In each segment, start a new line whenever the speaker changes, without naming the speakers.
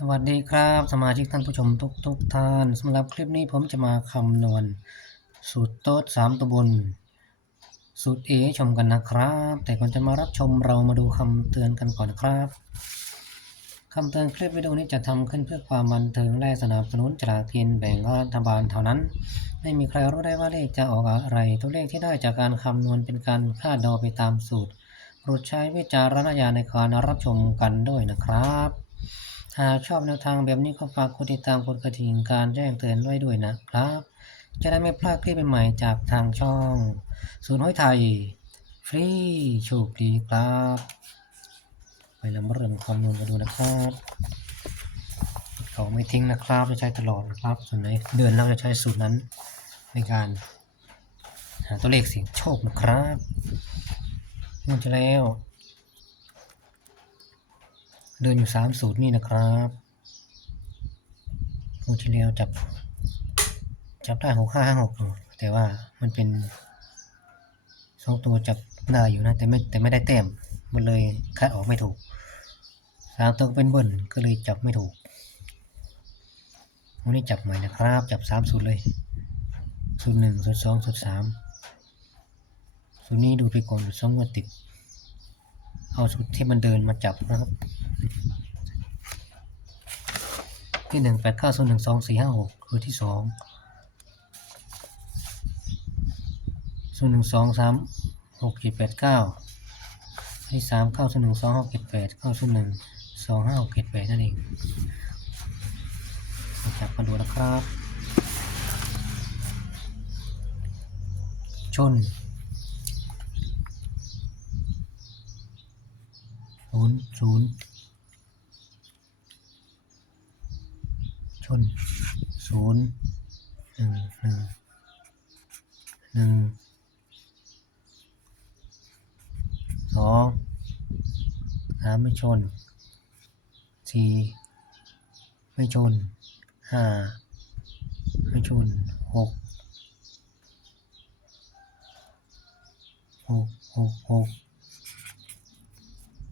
สวัสดีครับสมาชิกท่านผู้ชมทุกทุกๆท่านสำหรับคลิปนี้ผมจะมาคำนวณ สูตรโต๊ดสามตัวบน สูตร A ให้ชมกันนะครับ แต่ก่อนจะมารับชมเรามาดูคำเตือนกันก่อนครับคำเตือนคลิปวิดีโอนี้จะทำขึ้นเพื่อความบันเทิงและสนับสนุนจากทีนแบ่งรัฐบาลเท่านั้น ไม่มีใครรู้ได้ว่าเลขจะออกอะไร ตัวเลขที่ได้จากการคำนวณเป็นการคาดเดาไปตามสูตรโปรดใช้วิจารณญาณในการรับชมกันด้วยนะครับ หากชอบแนวทางแบบนี้ก็ฝากกดติดตามกดกระดิ่งการแจ้งเตือนไว้ด้วยนะครับ จะได้ไม่พลาดคลิปใหม่ๆจากทางช่องศูนย์ห้อยไทย ฟรีโชคดีครับ ไปเรามาเริ่มคำนวณกันดูนะครับเขาไม่ทิ้งนะครับจะใช้ตลอดนะครับส่วนไหนเดือนเราจะใช้สูตรนั้นในการหาตัวเลขเสียงโชคนะครับงวดที่แล้ว เดินอยู่สามสูตรนี่นะครับงวดที่แล้วจับ จับได้หกห้าห้าหกแต่ว่ามันเป็นสองตัวจับได้อยู่นะ แต่ไม่แต่ไม่ได้แต้มมันเลยคัดออกไม่ถูกสามตัวเป็นเบิ้ลก็เลยจับไม่ถูกวันนี้จับใหม่นะครับ จับสามสูตรเลยสูตรหนึ่งสูตรสองสูตรสามสูตรนี้ดูไปก่อนสูตรสองงวติดเอาสูตรที่มันเดินมาจับนะครับ ที่หนึ่งแปดเก้าศูนย์หนึ่งสองสี่ห้าหกคือที่สองศูนย์หนึ่งสองสามหกเจ็ดแปดเก้าที่สามเก้าศูนย์หนึ่งสองหกเจ็ดแปดเก้าศูนย์หนึ่งสองห้าหกเจ็ดแปดนั่นเองจับมาดูนะครับ ชนศูนย์ศูนย์ชนศูนย์หนึ่งหนึ่งหนึ่งสองสามไม่ชนสี่ไม่ชนห้าไม่ชนหกหกหกหก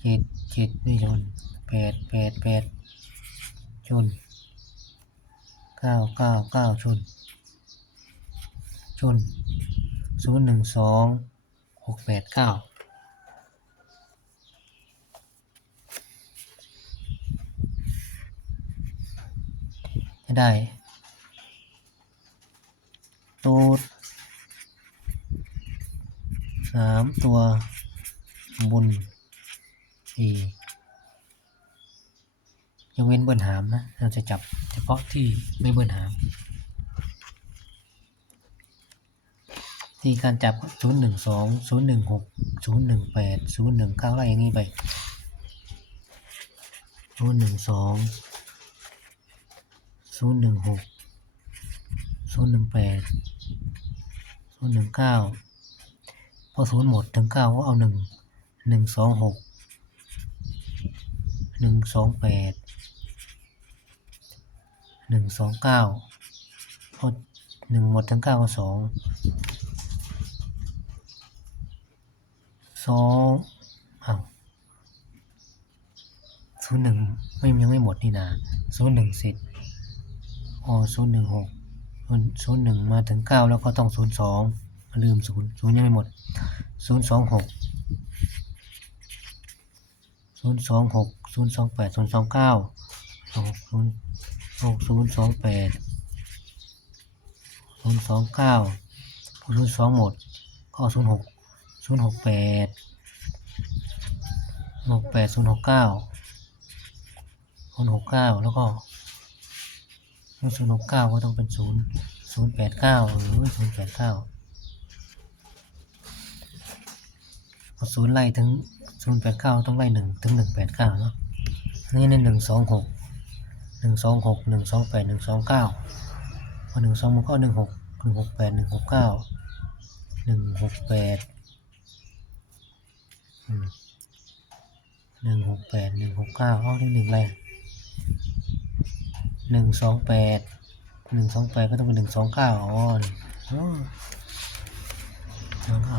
เจ็ดเจ็ดไม่ชนแปดแปดแปดชนเก้าเก้าเก้าชน ชนศูนย์หนึ่งสองหกแปดเก้า ได้ตูดสามตัวบนสี่ยกเว้นเบิร์นหามนะ เราจะจับเฉพาะที่ไม่เบิร์นหามที่การจับศูนย์หนึ่งสองศูนย์หนึ่งหกศูนย์หนึ่งแปดศูนย์หนึ่งเก้าไล่อย่างนี้ไปศูนย์หนึ่งสอง ศูนย์หนึ่งหกศูนย์หนึ่งแปดศูนย์หนึ่งเก้าพอศูนย์หมดถึงเก้าก็เอาหนึ่งหนึ่งสองหกหนึ่งสองแปดหนึ่งสองเก้าพอหนึ่งหมดทั้งเก้าก็สองสองอ้าวศูนย์หนึ่งไม่ยังไม่หมดนี่นะศูนย์หนึ่งสร็จ อ๋อศูนย์หนึ่งหกศูนย์หนึ่งมาถึงเก้าแล้วก็ต้องศูนย์สองลืมศูนย์ศูนย์ยังไม่หมดศูนย์สองหกศูนย์สองหกศูนย์สองแปดศูนย์สองเก้าหกศูนย์หกศูนย์สองแปดศูนย์สองเก้าศูนย์สองหมดก็ศูนย์หกศูนย์หกแปดหกแปดศูนย์หกเก้าศูนย์หกเก้าแล้วก็ ศูนย์หกเก้าก็ต้องเป็นศูนย์ศูนย์แปดเก้าหรือศูนย์แปดเก้าพอศูนย์ไล่ถึงศูนย์แปดเก้าต้องไล่หนึ่งถึงหนึ่งแปดเก้าเนาะนี่ในหนึ่งสองหกหนึ่งสองหกหนึ่งสองแปดหนึ่งสองเก้าพอหนึ่งสองมันก็หนึ่งหกหนึ่งหกแปดหนึ่งหกเก้าหนึ่งหกแปดหนึ่งหกแปดหนึ่งหกเก้าอ๋อที่หนึ่งอะไร หนึ่งสองแปดหนึ่งสองแปดก็ต้องเป็นหนึ่งสองเก้าอ๋ออ๋อสองเก้า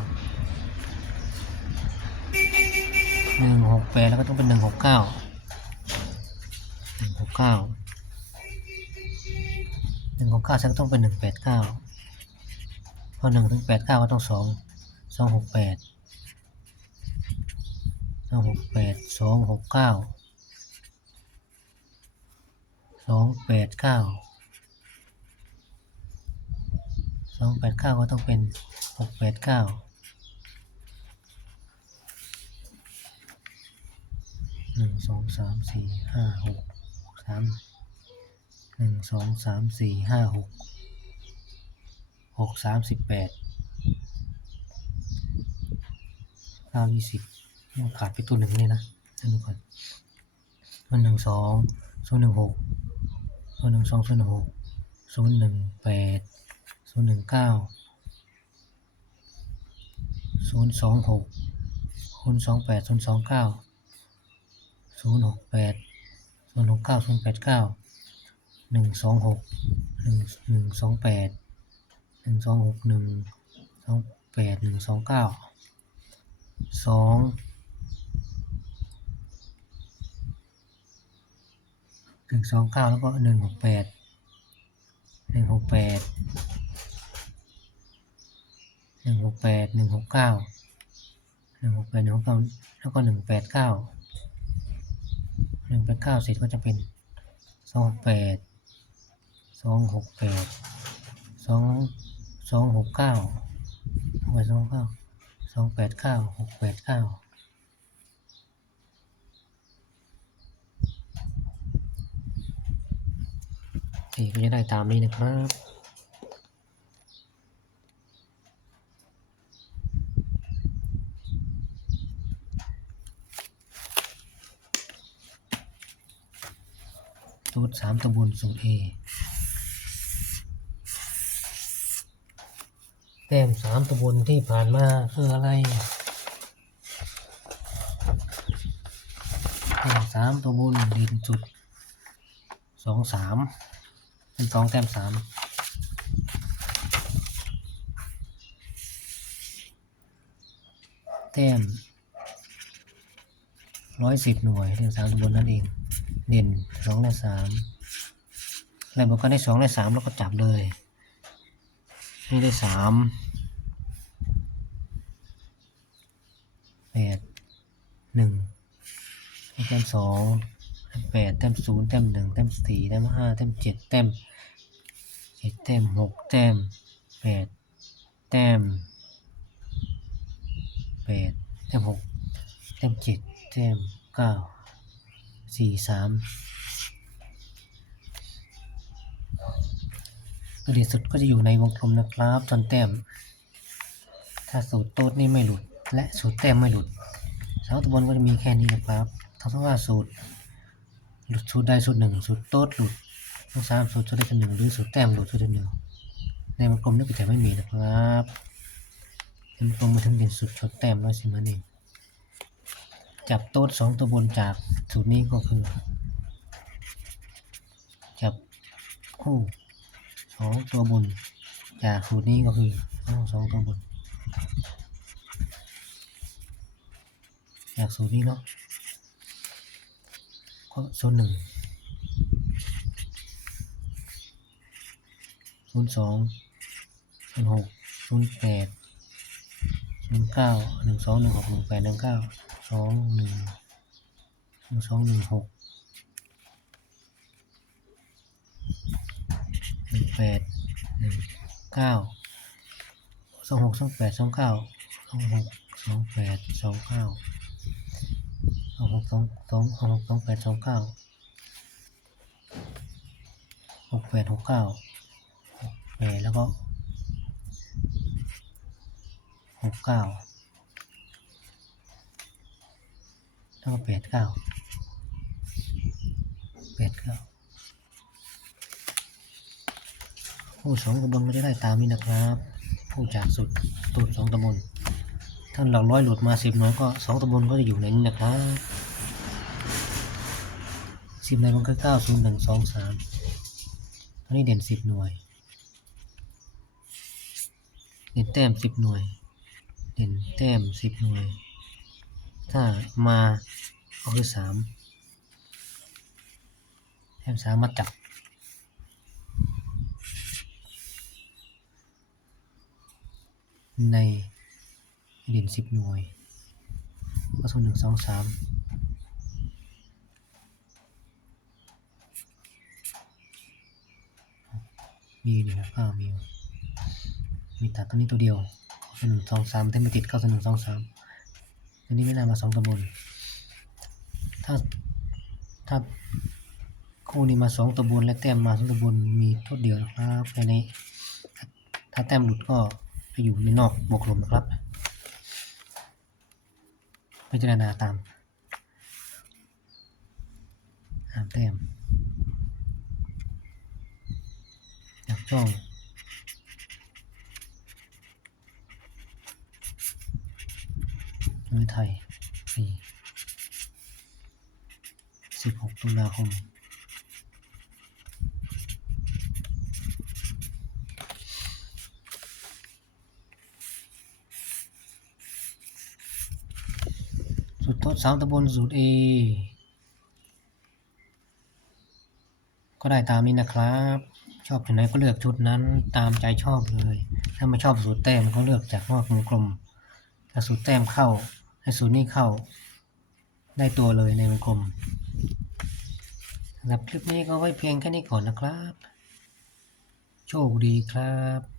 หนึ่งหกแปดแล้วก็ต้องเป็นหนึ่งหกเก้าหนึ่งหกเก้าหนึ่งหกเก้าฉันก็ต้องเป็นหนึ่งแปดเก้าเพราะหนึ่งถึงแปดเก้าก็ต้องสองสองหกแปดสองหกแปดสองหกเก้า องแปดเก้าสองแปดเก้าก็ต้องเป็นหกแปดเก้าหนึ่งสองสามสี่ห้าหกสามหนึ่งสองสามสี่ห้าหกหกสามสิบแปดเก้ายี่สิบมันขาดไปตัวหนึ่งเลยนะท่านดูก่อนมันหนึ่งสองศูนย์หนึ่งหก ศูนย์หนึ่งสองศูนย์หกศูนย์หนึ่งแปดศูนย์หนึ่งเก้าศูนย์สองหกศูนย์สองแปดศูนย์สองเก้าศูนย์หกแปดศูนย์หกเก้าศูนย์แปดเก้าหนึ่งสองหกหนึ่งหนึ่งสองแปดหนึ่งสองหกหนึ่งสองแปดหนึ่งสองเก้าสอง หนึ่งสองเก้าแล้วก็หนึ่งหกแปดหนึ่งหกแปดหนึ่งหกแปดหนึ่งหกเก้าหนึ่งหกแปดหนึ่งหกเก้าแล้วก็หนึ่งแปดเก้าหนึ่งแปดเก้าเสร็จก็จะเป็นสองหกแปดสองหกแปดสองสองหกเก้าเอาไปสองเก้าสองแปดเก้าหกแปดเก้านี่ ก็จะได้ตามนี้นะครับสูตรสามตำบลสูตรเอแต้มสามตำบลที่ผ่านมาคืออะไรแต้มสามตำบลดินจุดสองสาม เป็นสองแต้มสามแต้มร้อยสิบหน่วยแต้มสามตำบลนั่นเอง เด่นสองและสามอะไรบอกกันได้สองและสามแล้วก็จับเลยนี่ได้สามแปดหนึ่งแต้มสองแต้มแปดแต้มศูนย์แต้มหนึ่งแต้มสี่แต้มห้าแต้มเจ็ดแต้ม เจ็ดแต้มหกแต้มแปดแต้มแปดแต้มหกแต้มเจ็ดแต้มเก้าสี่สามตัวเดียสุดก็จะอยู่ในวงกลมนะครับจนแต้ม ถ้าสูตรโต๊ดนี่ไม่หลุด และสูตรแต้มไม่หลุดเสาตะบนก็จะมีแค่นี้นะครับถ้าว่าสูตรหลุดสูตรใดสูตรหนึ่งสูตรโต๊ดหลุด ทั้งสามสูตรสูตรใดสูตรหนึ่งหรือสูตรแต้มหลุดสูตรใดหนึ่งในวงกลมนี่ก็จะไม่มีนะครับในวงกลมมาถึงเป็นสูตรชดแต้มร้อยสิบนั่นเองจับโต๊ดสองตัวบนจากสูตรนี้ก็คือ จับคู่สองตัวบนจากสูตรนี้ก็คือสองตัวบน จากสูตรนี้เนาะก็ศูนย์หนึ่ง ศูนย์สองศูนย์หกศูนย์แปดศูนย์เก้าหนึ่งสองหนึ่งหกหนึ่งแปดหนึ่งเก้าสองหนึ่งหนึ่งสองหนึ่งหกหนึ่งแปดหนึ่งเก้าสองหกสองแปดสองเก้าสองหกสองแปดสองเก้าสองหกสองสองสองหกสองแปดสองเก้าหกแปดหกเก้า แปดแล้วก็หกเก้าแล้วก็แปดเก้าแปดเก้าผู้สองตำบลก็จะได้ตามนี้นะครับ ผู้จากสุดตูดสองตำบลท่านหลักร้อยหลุดมาสิบหน่วยก็สองตำบลก็จะอยู่ในนี้นะครับสิบในมันก็เก้าศูนย์หนึ่งสองสามตอนนี้เด่นสิบหน่วย เด่นแต้มสิบหน่วย เด่นแต้มสิบหน่วย ถ้ามาก็คือสามแต้มสามมาจับในเด่นสิบหน่วยก็ส่วนหนึ่งสองสามมีอยู่นะครับอ้าวมีอยู่ มีตัดตัวนี้ตัวเดียวหนึ่งสองสามเต็มม่ติดเข้าสนหนึ่งสองสามอันนี้ไม่น่ามาสองตัวบนถ้าถ้าคู่นี้มาสองตัวบนและแต้มมาสองตัวบนมีโทษเดียวนะครับแค่นี้ถ้าแต้มหลุดก็ไปอยู่ในนอกบวกลมนะครับพิจารณาตามตามแต้มจับจ้องม วยไทยสี่สิบหกตุลาคมสูตรโต๊ดสามตะบนสูตร A ก็ได้ตามนี้นะครับ ชอบชุดไหนก็เลือกชุดนั้นตามใจชอบเลย ถ้าไม่ชอบสูตรแต้มก็เลือกจากนอกวงกลมถ้าสูตรแต้มเข้า ให้สูตรนี้เข้าได้ตัวเลยในวงกลมสำหรับคลิปนี้ก็ไว้เพียงแค่นี้ก่อนนะครับ โชคดีครับ